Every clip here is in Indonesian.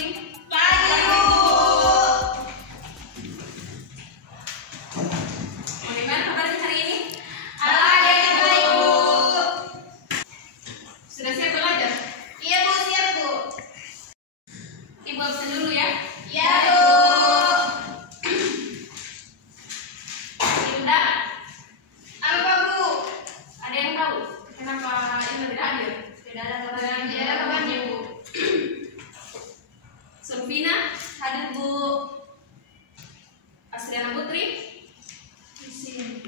Pagi, Bu. Bagaimana kabarnya hari ini? Baik, Bu. Sudah siap belajar? Iya, Bu, siap, Bu. Ibu absen dulu ya. Iya, Bu. Indah, Apa, Bu? ada yang tahu kenapa Indah tidak hadir? Tidak ada kabarnya. Tidak ada kabarnya, Bu. Sulfina, hadir, Bu. Asriana Putri, Di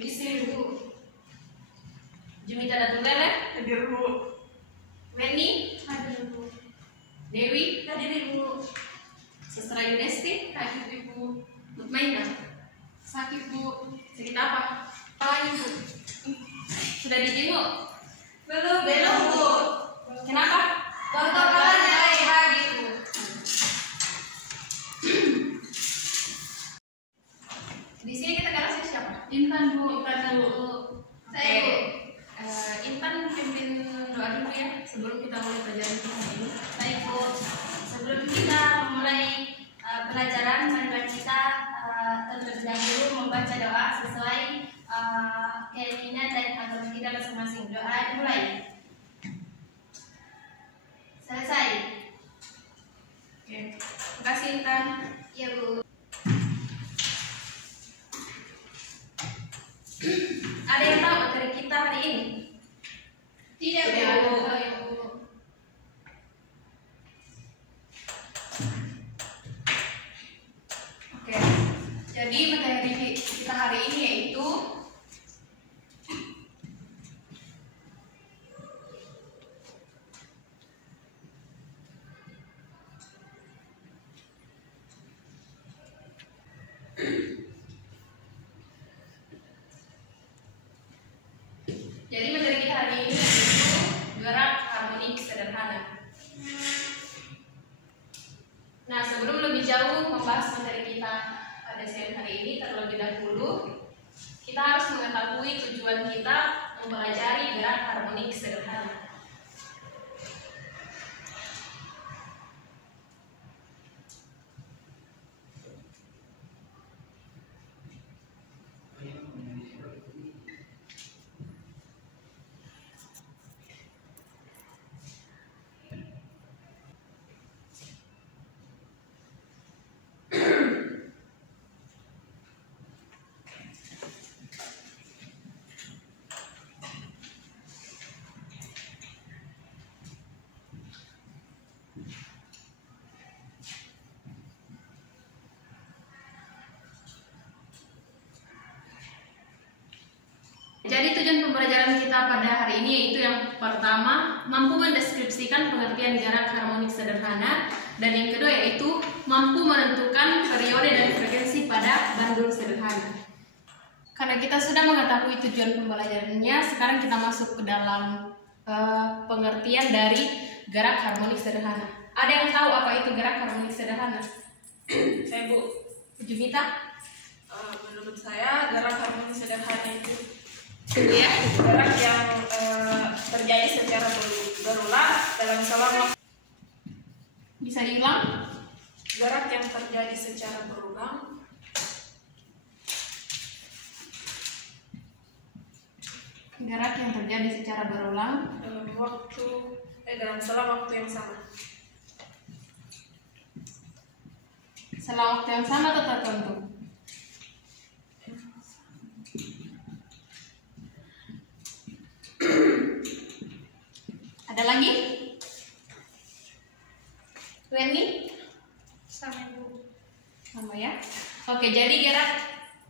isi, Bu. Jumita Datulele, Hadir, Bu. Weni, hadir, Bu. Dewi, Hadir, Bu. Sestra Yunesti, Hadir, Ibu. Mutmainah. Sakit, Bu. Sakit apa? Kepalanya, Bu. Sudah dijenguk? Belum, Bu. Kenapa? Dokter kabarnya lagi hadir, Bu. Di sini kita kelasnya siapa? Intan, Bu. Intan, Bu. Saya, Bu. Intan pimpin doa dulu ya sebelum kita mulai pelajaran kita hari ini. Baik, Bu. Sebelum kita memulai pelajaran, mari kita terlebih dahulu membaca doa sesuai keinginan dan agama kita masing-masing. Doa dimulai. Selesai. Oke. Terima kasih Intan. Iya, Bu. Ada yang tahu materi kita hari ini? Tidak, Tidak, Bu. Bu. Oke. Jadi materi kita hari ini yaitu gerak harmonik sederhana. Nah, sebelum lebih jauh membahas materi kita pada siang hari ini, terlebih dahulu kita harus mengetahui tujuan kita mempelajari gerak harmonik sederhana. Jadi tujuan pembelajaran kita pada hari ini yaitu yang pertama, mampu mendeskripsikan pengertian gerak harmonik sederhana, dan yang kedua yaitu mampu menentukan periode dan frekuensi pada bandul sederhana. Karena kita sudah mengetahui tujuan pembelajarannya, sekarang kita masuk ke dalam pengertian dari gerak harmonik sederhana. Ada yang tahu apa itu gerak harmonik sederhana? Saya, Bu. Jumita? Menurut saya, gerak harmonik sederhana itu Tunggu ya. gerak yang terjadi secara berulang dalam selama. Bisa diulang? Gerak yang terjadi secara berulang Gerak yang terjadi secara berulang dalam selang waktu yang sama. selang waktu yang sama atau tertentu? Ada lagi? Weni? Sama, Bu. Sama ya. Oke, jadi gerak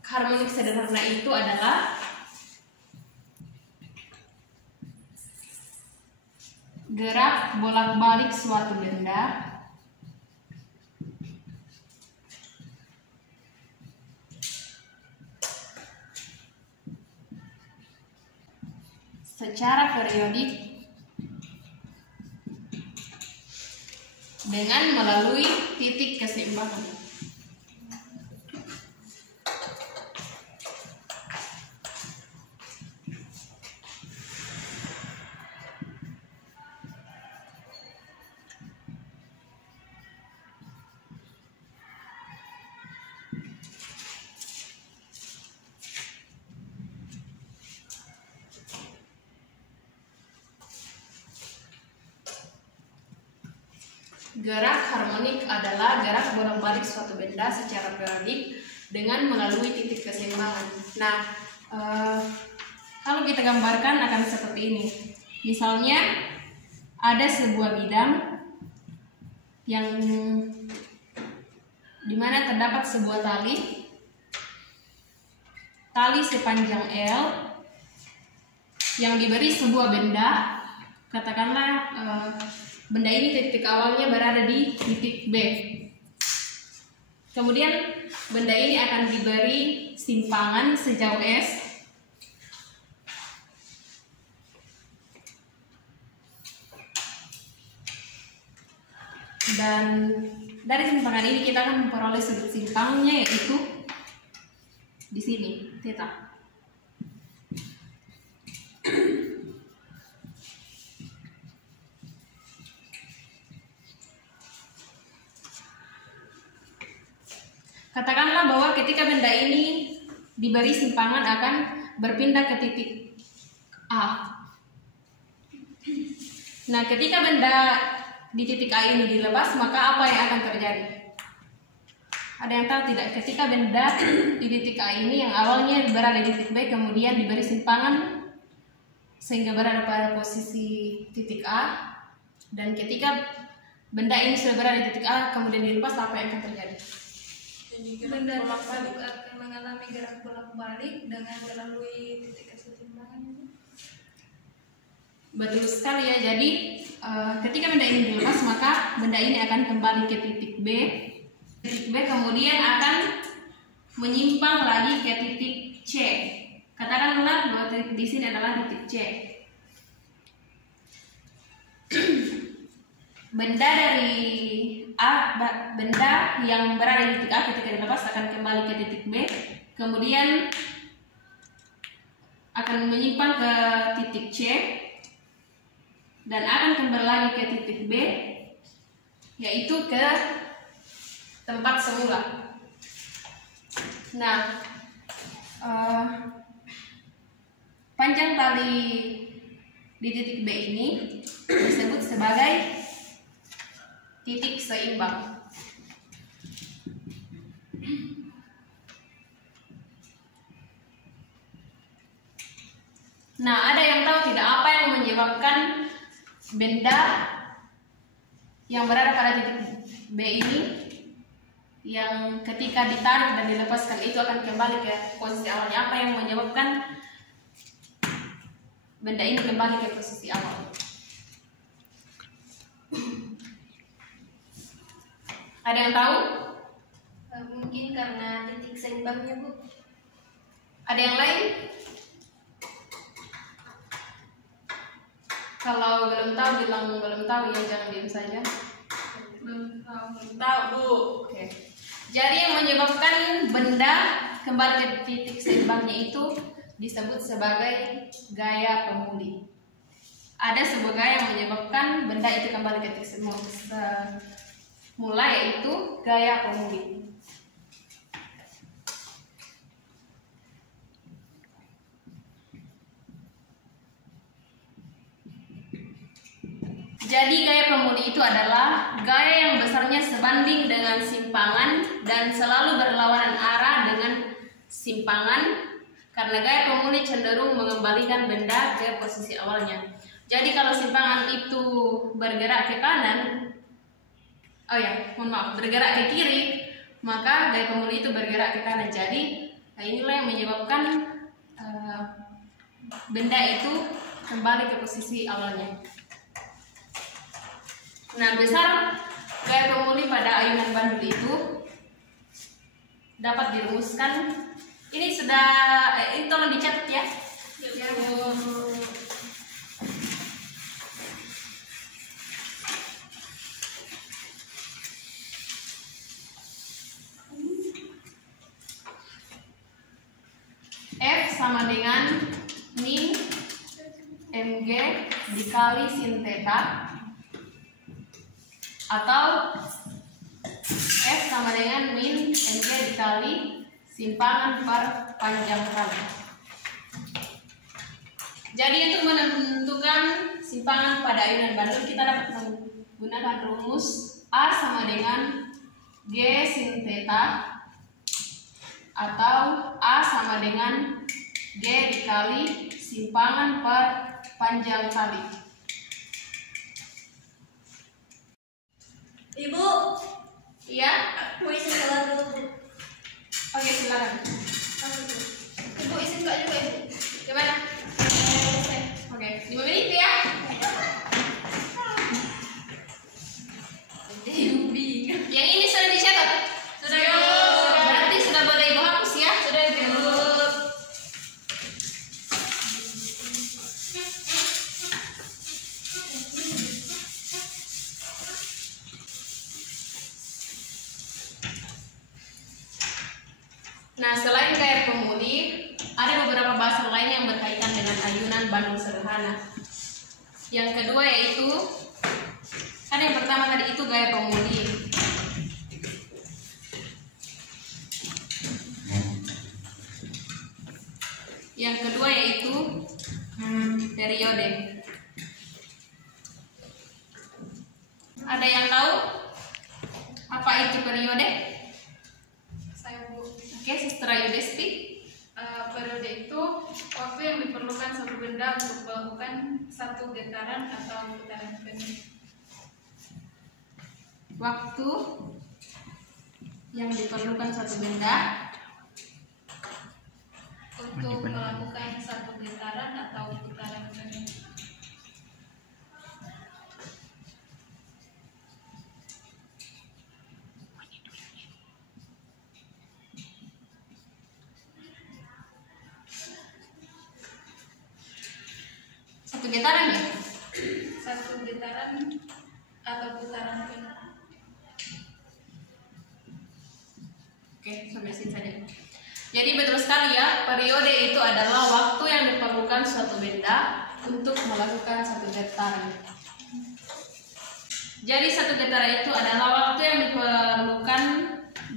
harmonik sederhana itu adalah gerak bolak-balik suatu benda secara periodik dengan melalui titik keseimbangan. Gerak harmonik adalah gerak bolak-balik suatu benda secara periodik dengan melalui titik keseimbangan. Nah, kalau kita gambarkan akan seperti ini. Misalnya ada sebuah bidang yang dimana terdapat sebuah tali sepanjang L yang diberi sebuah benda. Katakanlah benda ini titik awalnya berada di titik B. Kemudian benda ini akan diberi simpangan sejauh S. Dan dari simpangan ini kita akan memperoleh sudut simpangnya, yaitu di sini, theta. Katakanlah bahwa ketika benda ini diberi simpangan akan berpindah ke titik A. Nah, ketika benda di titik A ini dilepas, maka apa yang akan terjadi? Ada yang tahu tidak? Ketika benda di titik A ini yang awalnya berada di titik B kemudian diberi simpangan sehingga berada pada posisi titik A, dan ketika benda ini sudah berada di titik A kemudian dilepas, apa yang akan terjadi? Benda tersebut akan mengalami gerak bolak-balik dengan melalui titik keseimbangan. Betul sekali ya. Jadi ketika benda ini dilepas, maka benda ini akan kembali ke titik B. Titik B kemudian akan menyimpang lagi ke titik C. Katakanlah bahwa titik di sini adalah titik C. Benda dari A, benda yang berada di titik A ketika dilepas akan kembali ke titik B, kemudian akan menyimpang ke titik C dan akan kembali lagi ke titik B, yaitu ke tempat semula. Nah, panjang tali di titik B ini disebut sebagai titik seimbang. Nah, ada yang tahu tidak apa yang menyebabkan benda yang berada pada titik B ini yang ketika ditarik dan dilepaskan itu akan kembali ke posisi awalnya? Apa yang menyebabkan benda ini kembali ke posisi awal? Ada yang tahu? Mungkin karena titik seimbangnya, Bu. Ada yang lain? Kalau belum tahu bilang belum tahu ya, jangan diam saja. Belum tahu, Bu. Oke. Jadi yang menyebabkan benda kembali ke titik seimbangnya itu disebut sebagai gaya pemuli. Ada sebuah gaya yang menyebabkan benda itu kembali ke titik semula, yaitu gaya pemuli. Jadi gaya pemuli itu adalah gaya yang besarnya sebanding dengan simpangan dan selalu berlawanan arah dengan simpangan, karena gaya pemuli cenderung mengembalikan benda ke posisi awalnya. Jadi kalau simpangan itu bergerak ke kanan, bergerak ke kiri, maka gaya pemuli itu bergerak ke kanan. Jadi inilah yang menyebabkan benda itu kembali ke posisi awalnya. Nah, besar gaya pemuli pada ayunan bandul itu dapat dirumuskan. Ini sudah, ini tolong dicatat ya. F sama dengan min mg dikali sin theta, atau F sama dengan min mg dikali simpangan per panjang tali. Jadi untuk menentukan simpangan pada ayunan bandul kita dapat menggunakan rumus A sama dengan G sin theta, atau A sama dengan G dikali simpangan per panjang kali. Ibu, Iya? mau izin keluar dulu, Bu. Oke, silakan. Ibu izin kak juga, Ibu. Gimana? Oke, 5 menit ya. Yang ini sudah dicatat? Sudah. Berarti sudah boleh Ibu hapus ya? Sudah, Ibu. Nah, selain gaya pemuli, ada beberapa bahasa lain yang berkaitan dengan ayunan bandul sederhana. Yang kedua yaitu, kan yang pertama tadi itu gaya pemuli. Yang kedua yaitu periode. Ada yang tahu apa itu periode? Saya Bu. Oke, Sister Yudesti. Periode itu waktu yang diperlukan satu benda untuk melakukan satu getaran atau putaran penuh. Waktu yang diperlukan satu benda Untuk melakukan satu getaran atau putaran penuh. satu getaran ya? Satu getaran atau putaran penuh. Oke, sampai sini saja. Jadi betul sekali ya, periode itu adalah waktu yang diperlukan suatu benda untuk melakukan satu getaran. Jadi satu getaran itu adalah waktu yang diperlukan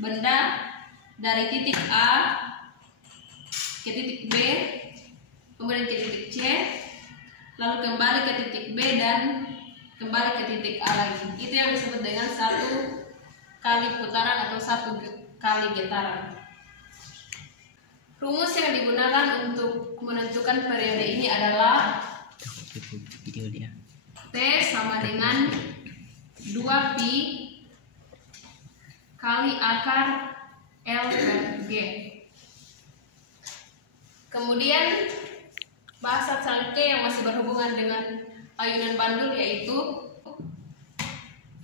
benda dari titik A ke titik B, kemudian ke titik C, lalu kembali ke titik B dan kembali ke titik A lagi. Itu yang disebut dengan satu kali putaran atau satu kali getaran. Rumus yang digunakan untuk menentukan periode ini adalah T sama dengan 2pi kali akar L per G. Kemudian bahasa selanjutnya yang masih berhubungan dengan ayunan bandul yaitu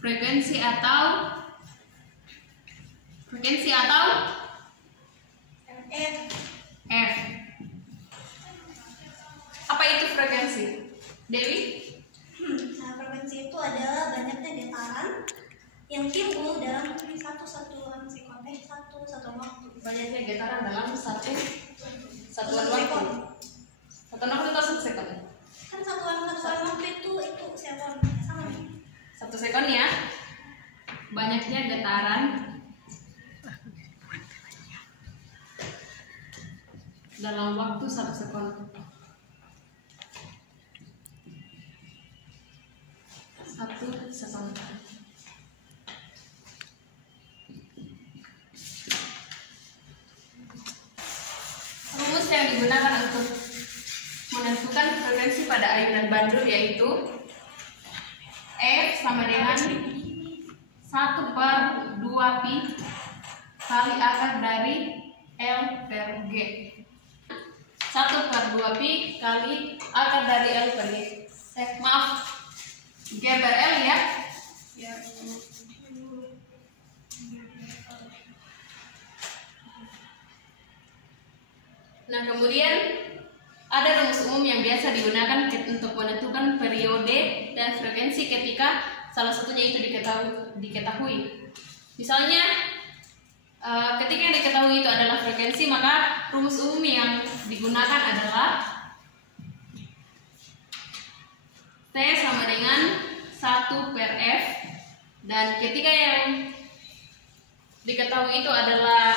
frekuensi atau F. Apa itu frekuensi? Dewi? Nah, frekuensi itu adalah banyaknya getaran yang timbul dalam satu satuan waktu. Banyaknya getaran dalam satuan waktu. Satuan waktu atau 1 sekon? Kan satuan waktu itu sekon sama. 1 sekon ya. Banyaknya getaran dalam waktu 1 sekon. 1 sekon. Rumus yang digunakan untuk menentukan frekuensi pada ayunan bandul yaitu F sama dengan 1/2pi kali akar dari L per G. 1/2pi kali akar dari L per G. Maaf, G per L ya. Ya, Nah, kemudian ada rumus umum yang biasa digunakan untuk menentukan periode dan frekuensi ketika salah satunya itu diketahui. Misalnya, ketika yang diketahui itu adalah frekuensi, maka rumus umum yang digunakan adalah T sama dengan 1/F, dan ketika yang diketahui itu /adalah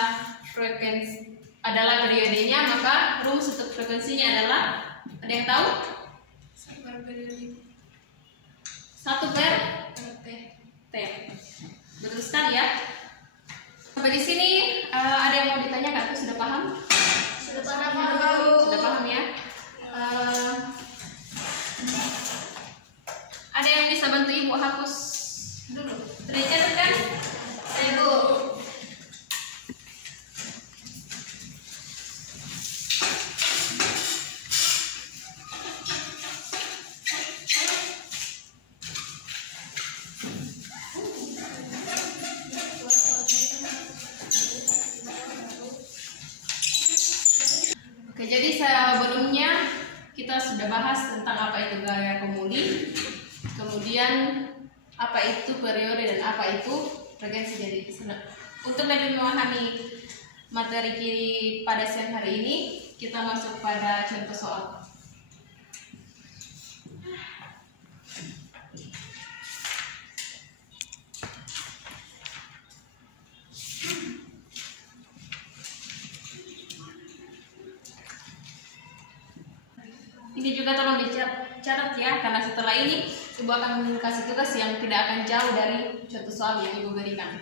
periodenya, maka rumus untuk frekuensinya adalah, ada yang tahu? 1/periode 1/T. T. ya. Sampai di sini ada yang mau ditanyakan? Tuh, sudah paham? Sudah paham. Sudah paham ya? Ada yang bisa bantu ibu hapus dulu? Sudah dicatat kan? Ibu. Oke, jadi sebelumnya kita sudah bahas tentang apa itu gaya pemuli, kemudian apa itu periode dan apa itu frekuensi. Jadi untuk lebih memahami materi pada siang hari ini, kita masuk pada contoh soal. Ini juga tolong dicatat ya, karena setelah ini Ibu akan kasih tugas yang tidak akan jauh dari contoh soal yang Ibu berikan.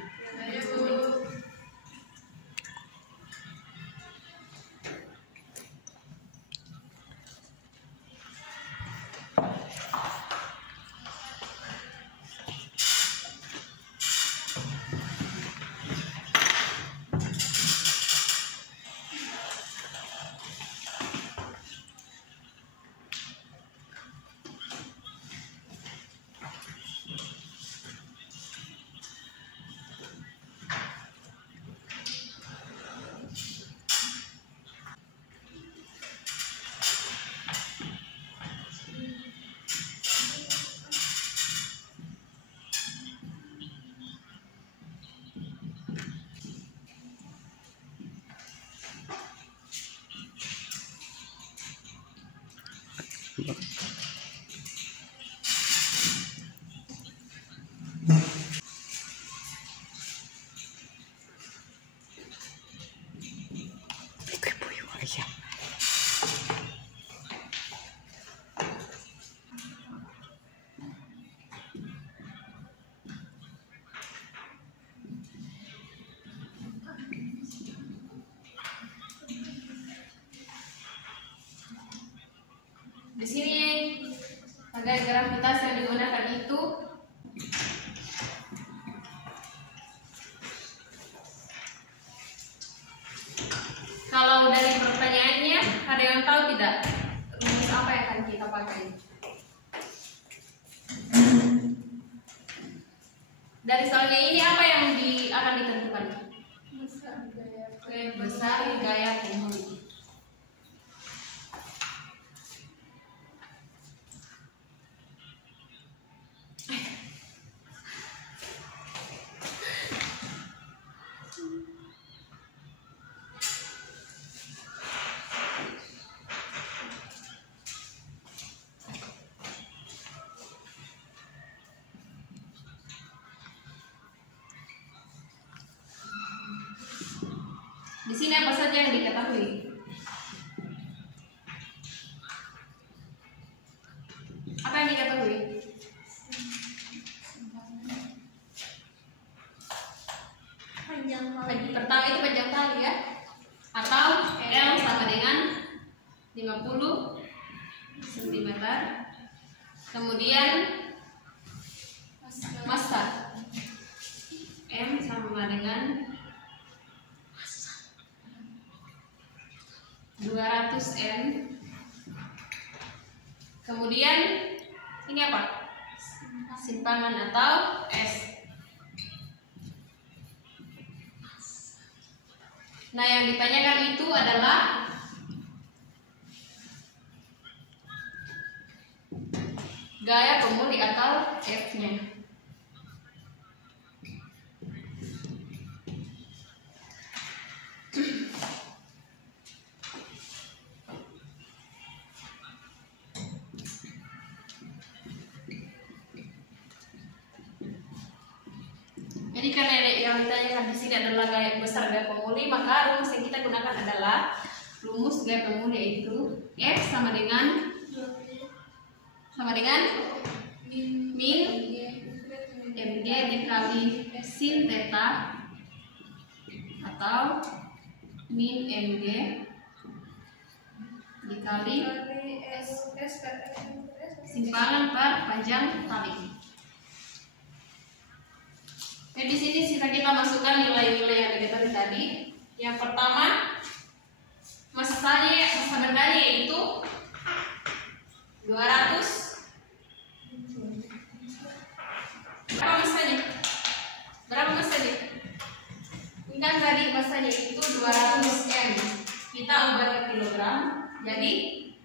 Di sini gaya gravitas yang digunakan itu kalau dari pertanyaannya ada yang tahu tidak rumus apa yang akan kita pakai? Dari soalnya ini apa yang akan ditentukan? Besar gaya pemuli. Di sini apa saja yang diketahui? Apa yang diketahui? Panjang kali. Pertama itu panjang tali ya, atau L sama dengan 50 cm. Kemudian massa M sama dengan 200 N. Kemudian ini apa? Simpangan atau S. Nah, yang ditanyakan itu adalah gaya pemuli atau F-nya. Jadi karena yang ditanyakan di sini adalah gaya besar gaya pemuli, maka rumus yang kita gunakan adalah rumus gaya pemuli, yaitu F sama dengan min MG dikali sin theta atau min MG dikali simpangan per panjang tali. Nah, di sini sisa kita masukkan nilai-nilai yang kita tadi. Yang pertama, masa bendanya yaitu 200. Berapa masanya? Ini kan tadi masanya itu 200 M. Kita ubah ke kilogram, jadi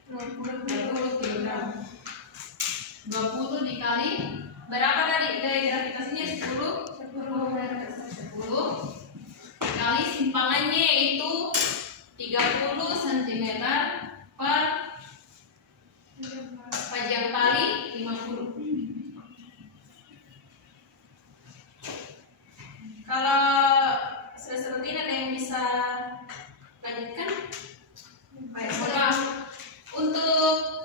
20 kilogram. 20 dikali berapa tadi? Dari gravitasinya 10 kali simpangannya itu 30 cm per panjang tali 50. Kalau sudah seperti ini ada yang bisa lanjutkan? Baik, maaf. Untuk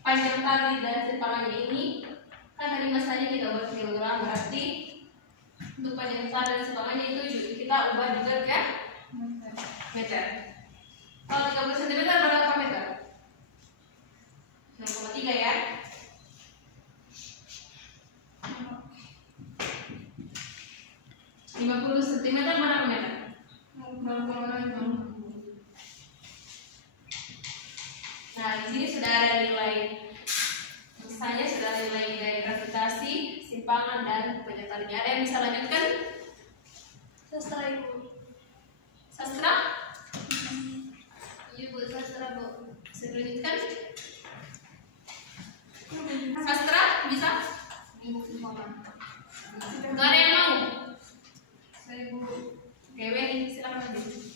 panjang tali dan simpangannya ini kan tadi masanya kita ubah kilogram, berarti untuk panjang tali dan simpangannya itu kita ubah juga ke meter. Kalau 30 cm berapa meter? 0,3 ya. 50 cm berapa meter? 0,5. Nah, di sini sudah ada nilai, misalnya sudah ada nilai dari gravitasi, simpangan dan panjang talinya. Ada yang bisa lanjutkan? Sastra Ibu. Sastra? Ibu sastra Bu. Bisa lanjutkan? Sastra bisa? Gak ada yang mau? Saya Bu. Oke, Weni, silakan lanjut.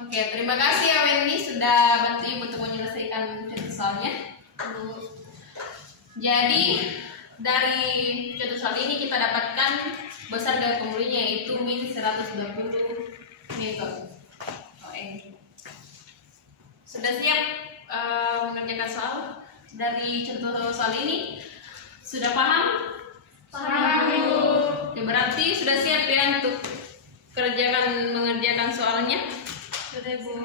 Oke, terima kasih ya Weni sudah bantu Ibu untuk menyelesaikan contoh soalnya. Jadi dari contoh soal ini kita dapatkan besar dari pemulihnya yaitu min 120 meter. Sudah siap mengerjakan soal dari contoh soal ini? Sudah paham? Paham. Ya, berarti sudah siap ya untuk mengerjakan soalnya. Sudah Bu.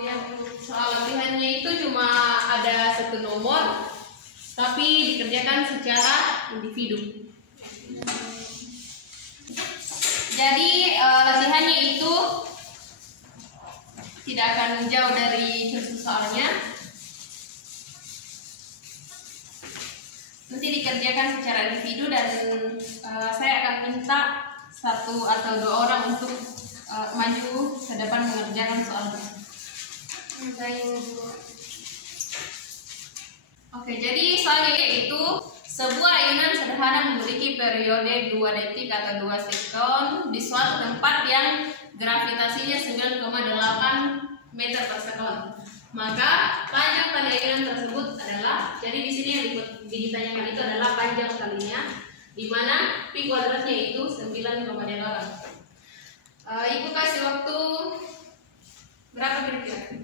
Soal latihannya itu cuma ada satu nomor, tapi dikerjakan secara individu. Jadi latihannya itu tidak akan jauh dari contoh soalnya. Nanti dikerjakan secara individu dan saya akan minta 1 atau 2 orang untuk maju ke depan mengerjakan soalnya. Oke, jadi soalnya itu sebuah ayunan sederhana memiliki periode 2 detik atau 2 sekon di suatu tempat yang gravitasinya 9,8 meter per sekon. Maka panjang tali ayunan tersebut adalah, jadi di sini yang ditanyakan itu adalah panjang talinya, di mana pi kuadratnya itu 9,8. Ibu kasih waktu berapa kira-kira?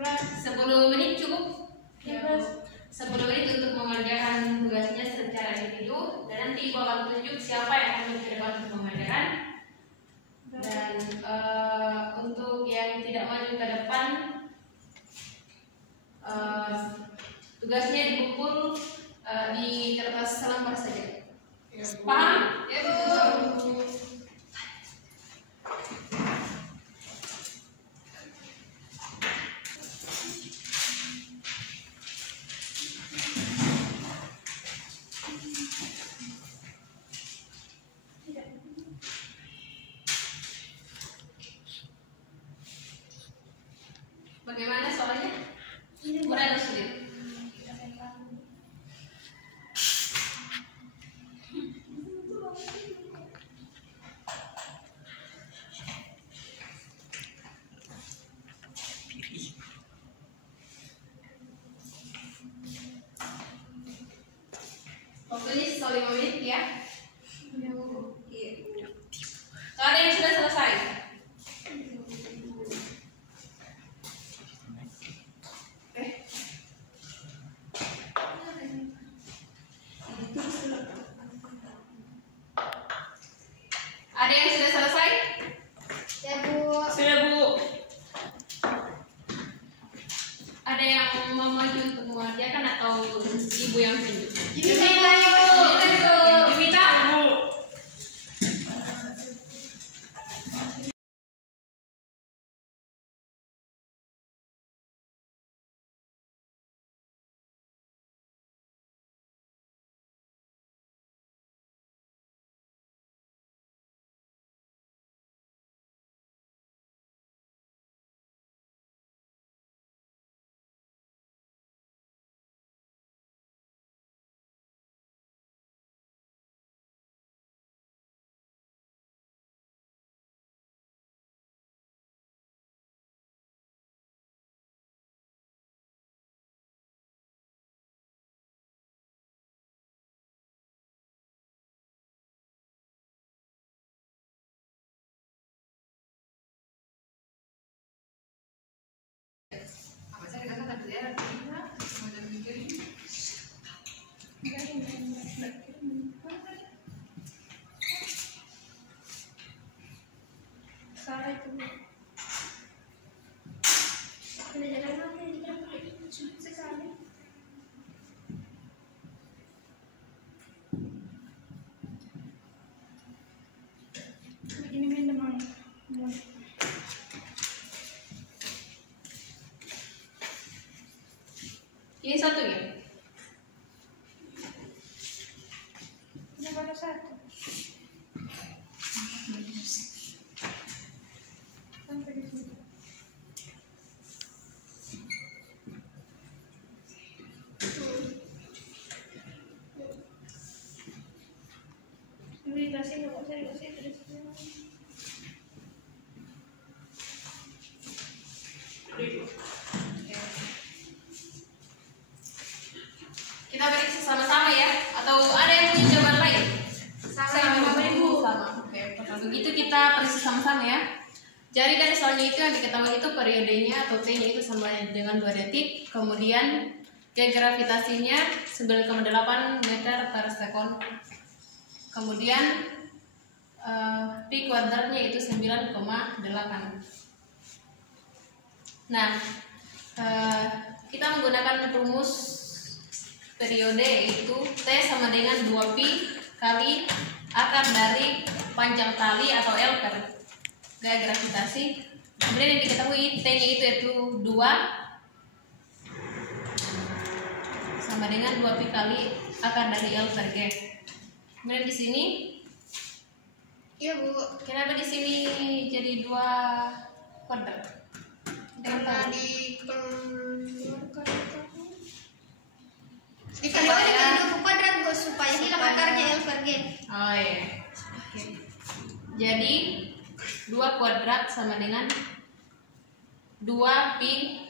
10 menit cukup? 10 menit untuk mengerjakan tugasnya secara individu, dan nanti Ibu akan tunjuk siapa yang akan berdebat untuk mengerjakan. Dan untuk yang tidak maju ke depan, tugasnya dipukul di kertas selembar saja. Paham? Ya, Bu. Bagaimana soalnya? Mudah atau sulit? atau 5 menit ya. So, ada yang sudah selesai? Ada yang sudah selesai? Ya Bu. Sudah Bu. Ada yang mau maju untuk mengerjakan atau ibu yang tunjuk? Jumita, Ibu. Jumita, Bu. Salah itu Bu. Pelajaran apa yang kita pakai sekali? Ini minuman. Ini satu ya? Ini baru satu. Sampai di sini. Ini kasih nggak usah dikasih terus. Kita periksa sama-sama ya? Atau ada yang punya jawaban lain? Sama Ibu. Sama. Oke, kalau begitu kita periksa sama-sama ya. Jadi dari soalnya itu yang diketahui itu periodenya atau T-nya itu sama dengan 2 detik. Kemudian gaya gravitasinya 9,8 meter per sekon. Kemudian pi kuadratnya itu 9,8. Nah, kita menggunakan rumus periode yaitu T sama dengan 2pi kali akar dari panjang tali atau L per gaya gravitasi. Kemudian yang diketahui T-nya itu 2 sama dengan 2pi kali akar dari L per G. Kemudian di sini, Iya Bu. kenapa di sini jadi 2 kuadrat? Karena dikeluarkan dari 2 kuadrat Bu supaya hilang akarnya L per G. Oh iya. Oke. Jadi 2 kuadrat sama dengan 2pi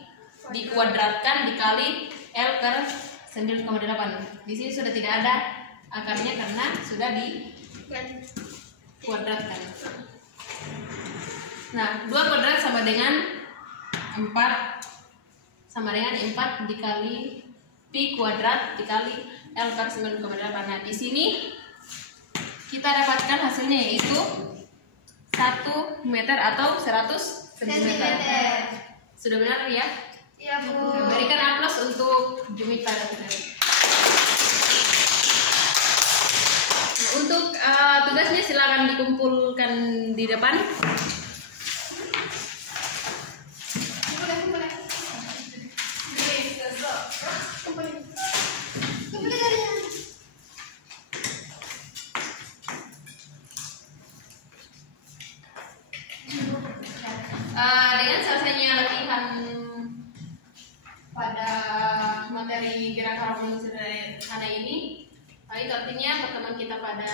dikuadratkan dikali L per 9,8. Di sini sudah tidak ada akarnya karena sudah dikuadratkan. Nah, 2 kuadrat sama dengan 4 dikali pi kuadrat dikali L per 9,8. Nah, di sini kita dapatkan hasilnya yaitu 1 meter atau 100 cm. Sudah benar ya? Iya Bu. Berikan aplaus untuk Jumita. Nah, untuk tugasnya silakan dikumpulkan di depan. Dengan selesainya latihan pada materi gerak harmonis sederhana ini, itu artinya pertemuan kita pada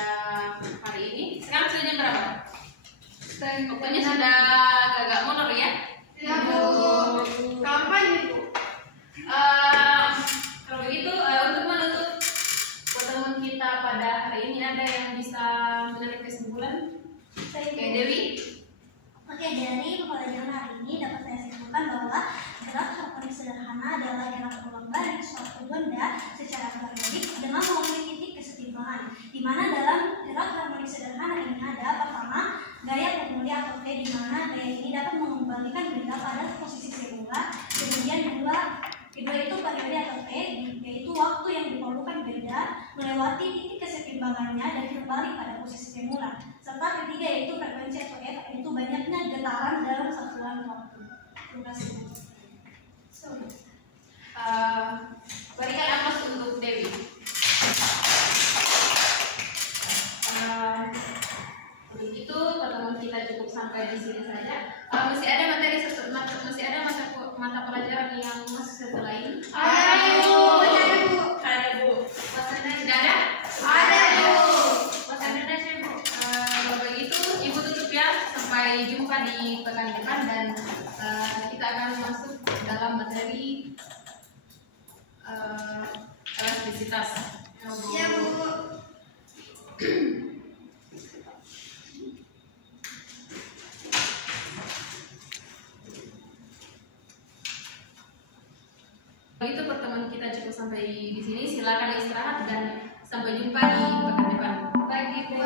hari ini. Sekarang sudah jam berapa? Pokoknya sudah agak molor ya? Iya Bu. Kapan Ibu? Kalau begitu untuk menutup pertemuan kita pada suatu benda secara harmonik dengan memenuhi titik kesetimbangan, di mana dalam gerak harmonik sederhana ini ada pertama gaya formuli atau T, di mana gaya ini dapat mengembalikan benda pada posisi semula. Kemudian kedua itu periode atau T, yaitu waktu yang diperlukan benda melewati titik kesetimbangannya dan kembali pada posisi semula. Serta ketiga yaitu frekuensi atau F, yaitu banyaknya getaran dalam satuan waktu. Terima kasih. Berikan aplaus untuk Dewi. Begitu pertemuan kita cukup sampai di sini saja. Masih ada materi masih ada mata pelajaran yang masih setelah ini? Ada Bu. Wasana tidak ada? Ada Bu. Wasana ada sih Bu. Kalau begitu Ibu tutup ya. Sampai jumpa di pekan depan dan kita akan masuk dalam materi elastisitas. Ya Bu. Itu pertemuan kita cukup sampai di sini. Silakan istirahat dan sampai jumpa di pekan depan. Baik, Ibu.